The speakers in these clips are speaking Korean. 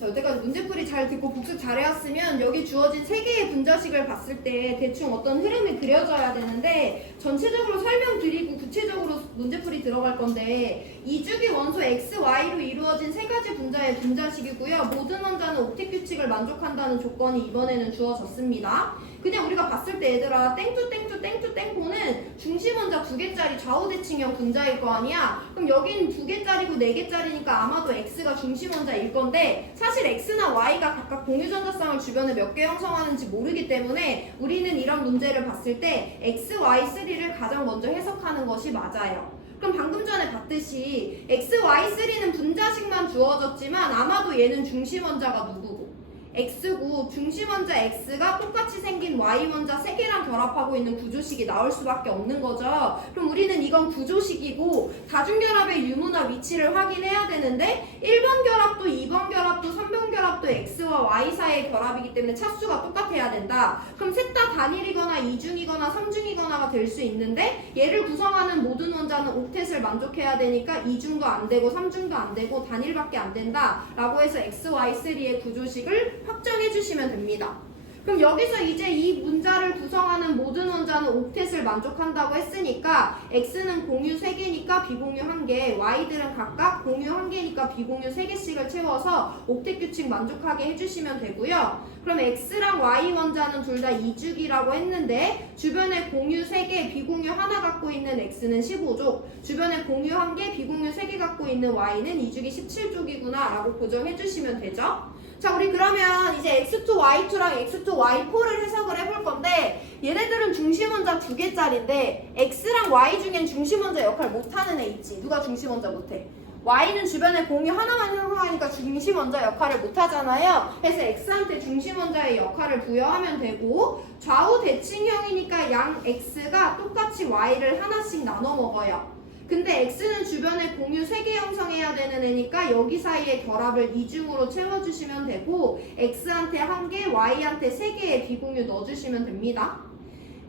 자, 여태까지 문제풀이 잘 듣고 복습 잘 해왔으면 여기 주어진 3개의 분자식을 봤을 때 대충 어떤 흐름이 그려져야 되는데 전체적으로 설명드리고 구체적으로 문제풀이 들어갈 건데 이주기 원소 XY로 이루어진 3가지 분자의 분자식이고요. 모든 원자는 옥텟 규칙을 만족한다는 조건이 이번에는 주어졌습니다. 그냥 우리가 봤을 때 얘들아 땡투땡투땡투땡포는 중심 원자 2개짜리 좌우대칭형 분자일 거 아니야? 그럼 여긴 2개짜리고 4개짜리니까 아마도 X가 중심 원자일 건데 사실 X나 Y가 각각 공유전자쌍을 주변에 몇 개 형성하는지 모르기 때문에 우리는 이런 문제를 봤을 때 X, Y3를 가장 먼저 해석하는 것이 맞아요. 그럼 방금 전에 봤듯이 X, Y3는 분자식만 주어졌지만 아마도 얘는 중심 원자가 누구고 X고 중심 원자 X가 똑같이 생긴 Y 원자 3개랑 결합하고 있는 구조식이 나올 수밖에 없는 거죠. 그럼 우리는 이건 구조식이고 다중결합의 유무나 위치를 확인해야 되는데 1번 결합도 2번 결합도 3번 결합도 X와 Y 사이의 결합이기 때문에 차수가 똑같아야 된다. 그럼 셋 다 단일이거나 이중이거나 삼중이거나가 될 수 있는데 얘를 구성하는 모든 원자는 옥텟을 만족해야 되니까 이중도 안 되고 삼중도 안 되고 단일밖에 안 된다 라고 해서 XY3의 구조식을 확정해 주시면 됩니다. 그럼 여기서 이제 이 문자를 구성하는 모든 원자는 옥텟을 만족한다고 했으니까 X는 공유 3개니까 비공유 1개, Y들은 각각 공유 1개니까 비공유 3개씩을 채워서 옥텟 규칙 만족하게 해주시면 되고요. 그럼 X랑 Y 원자는 둘 다 2주기라고 했는데 주변에 공유 3개, 비공유 1 갖고 있는 X는 15족, 주변에 공유 1개, 비공유 3개 갖고 있는 Y는 2주기 17족이구나 라고 고정해 주시면 되죠. 자, 우리 그러면 이제 X2, Y2랑 X2, Y4를 해석을 해볼 건데 얘네들은 중심 원자 2개짜리인데 X랑 Y 중엔 중심 원자 역할 못하는 애 있지. 누가 중심 원자 못해? Y는 주변에 공유 하나만 형성하니까 중심 원자 역할을 못하잖아요. 그래서 X한테 중심 원자의 역할을 부여하면 되고 좌우 대칭형이니까 양 X가 똑같이 Y를 하나씩 나눠 먹어요. 근데 X는 주변에 공유 3개 형성해야 되는 애니까 여기 사이에 결합을 이중으로 채워주시면 되고 X한테 1개, Y한테 3개의 비공유 넣어주시면 됩니다.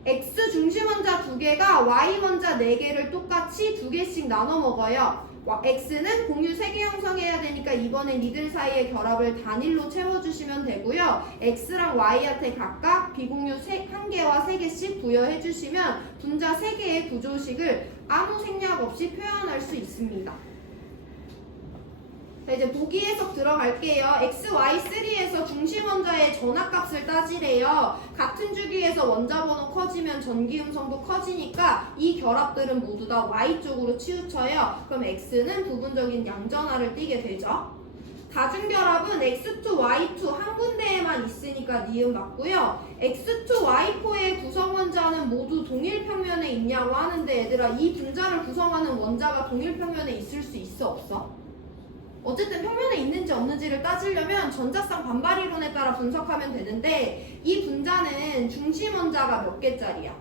X 중심 원자 2개가 Y 원자 4개를 똑같이 2개씩 나눠 먹어요. X는 공유 3개 형성해야 되니까 이번엔 이들 사이의 결합을 단일로 채워주시면 되고요. X랑 Y한테 각각 비공유 1개와 3개씩 부여해주시면 분자 3개의 구조식을 아무 생략 없이 표현할 수 있습니다. 자, 이제 보기 해석 들어갈게요. XY3에서 중심 원자의 전압값을 따지래요. 같은 주기에서 원자 번호 커지면 전기 음성도 커지니까 이 결합들은 모두 다 Y쪽으로 치우쳐요. 그럼 X는 부분적인 양전하를 띠게 되죠. 다중결합은 X2, Y2 한 군데에만 있으니까 니은 맞고요. X2, Y4의 구성 원자는 모두 동일 평면에 있냐고 하는데 얘들아 이 분자를 구성하는 원자가 동일 평면에 있을 수 있어 없어? 어쨌든 평면에 있는지 없는지를 따지려면 전자쌍 반발 이론에 따라 분석하면 되는데 이 분자는 중심 원자가 몇 개짜리야?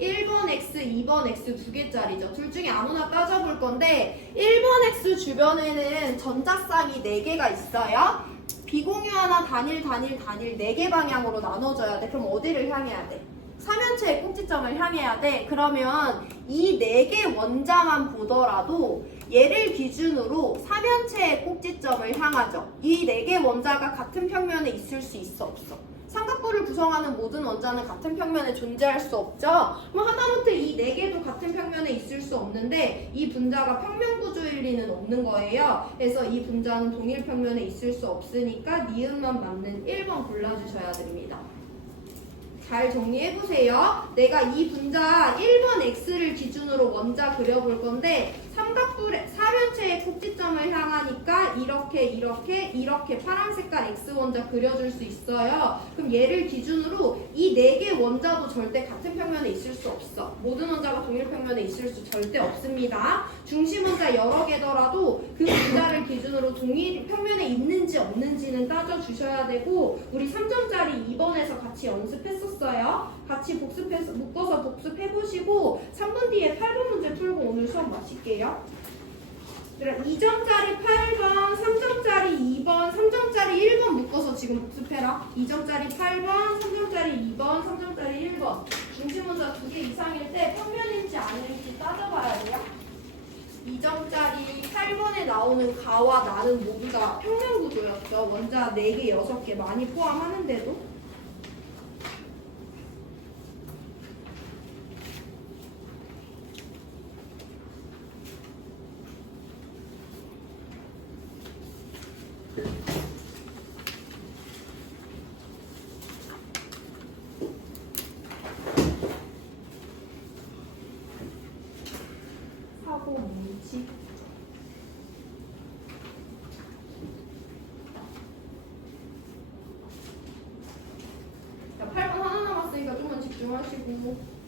1번 X, 2번 X 2개짜리죠. 둘 중에 아무나 따져볼 건데 1번 X 주변에는 전자쌍이 4개가 있어요. 비공유 하나 단일 4개 방향으로 나눠져야 돼. 그럼 어디를 향해야 돼? 3연체의 꼭지점을 향해야 돼. 그러면 이 4개 원자만 보더라도 얘를 기준으로 3연체의 꼭지점을 향하죠. 이 4개 원자가 같은 평면에 있을 수 있어 없어? 삼각구를 구성하는 모든 원자는 같은 평면에 존재할 수 없죠. 그럼 하다못해 이 4개도 같은 평면에 있을 수 없는데 이 분자가 평면 구조일 리는 없는 거예요. 그래서 이 분자는 동일 평면에 있을 수 없으니까 니은만 맞는 1번 골라주셔야 됩니다. 잘 정리해보세요. 내가 이 분자 1번 X를 기준으로 원자 그려볼 건데 삼각뿔의 4변체의 꼭지점을 향하니까 이렇게 파란 색깔 X 원자 그려줄 수 있어요. 그럼 얘를 기준으로 이 4개 원자도 절대 같은 평면에 있을 수 없어. 모든 원자가 동일 평면에 있을 수 절대 없습니다. 중심 원자 여러 개더라도 그 분자를 기준으로 동일 평면에 있는지 없는지는 따져주셔야 되고 우리 3점짜리 2번에서 같이 연습했었어요. 같이 복습해서 묶어서 복습해보시고 3분 뒤에 8번 문제 풀고 오늘 수업 마칠게요. 그럼 2점짜리 8번, 3점짜리 2번, 3점짜리 1번 묶어서 지금 복습해라. 2점짜리 8번, 3점짜리 2번, 3점짜리 1번. 중심 원자 2개 이상일 때 평면인지 아닌지 따져봐야 돼요. 2점짜리 8번에 나오는 가와 나는 모두 다 평면 구조였죠. 원자 4개, 6개 많이 포함하는데도. 사고 문지. 자, 8번 하나 남았으니까 좀만 집중하시고.